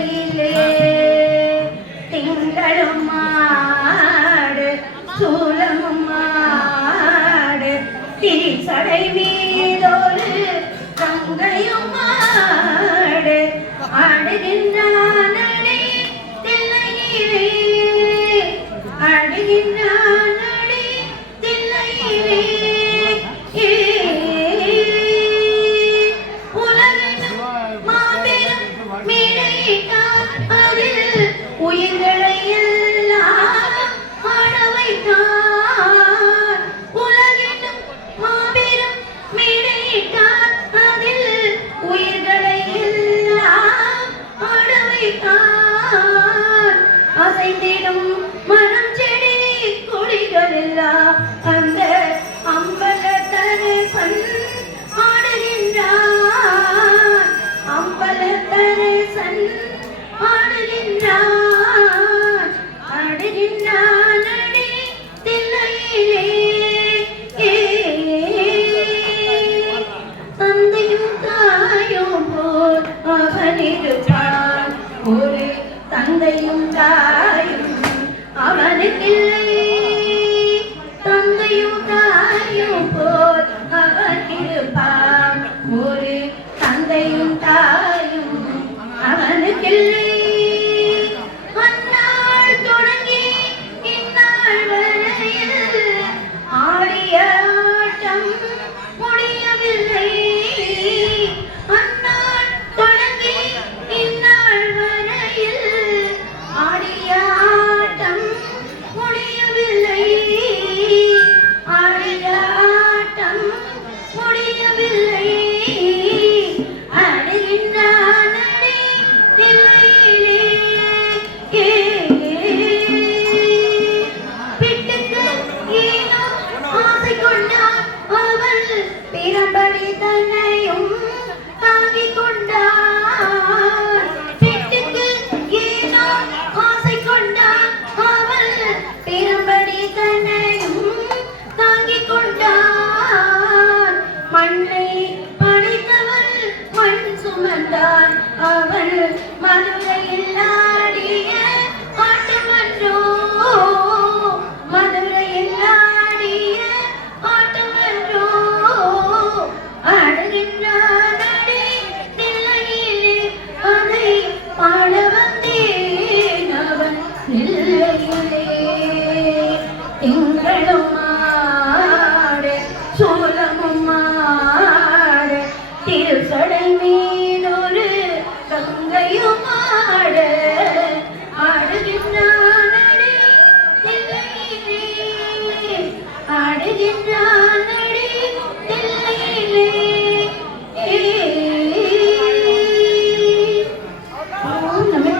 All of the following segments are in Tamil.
திசையிலே திங்களும் மாடு சூலமும் மாடு திரிசடை மீதோடு கங்கையும் மாடு ஆடுகின்றானே அசைந்திடும் மனம் செடி கொடிகள் எல்லாம் அந்த அம்பலத்தனே சன் ஆடுகின்றான். அம்பலத்தனே சன் ஆடுகின்றான். தந்தையும் தான்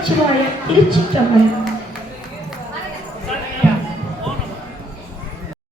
çıvaya girip çık.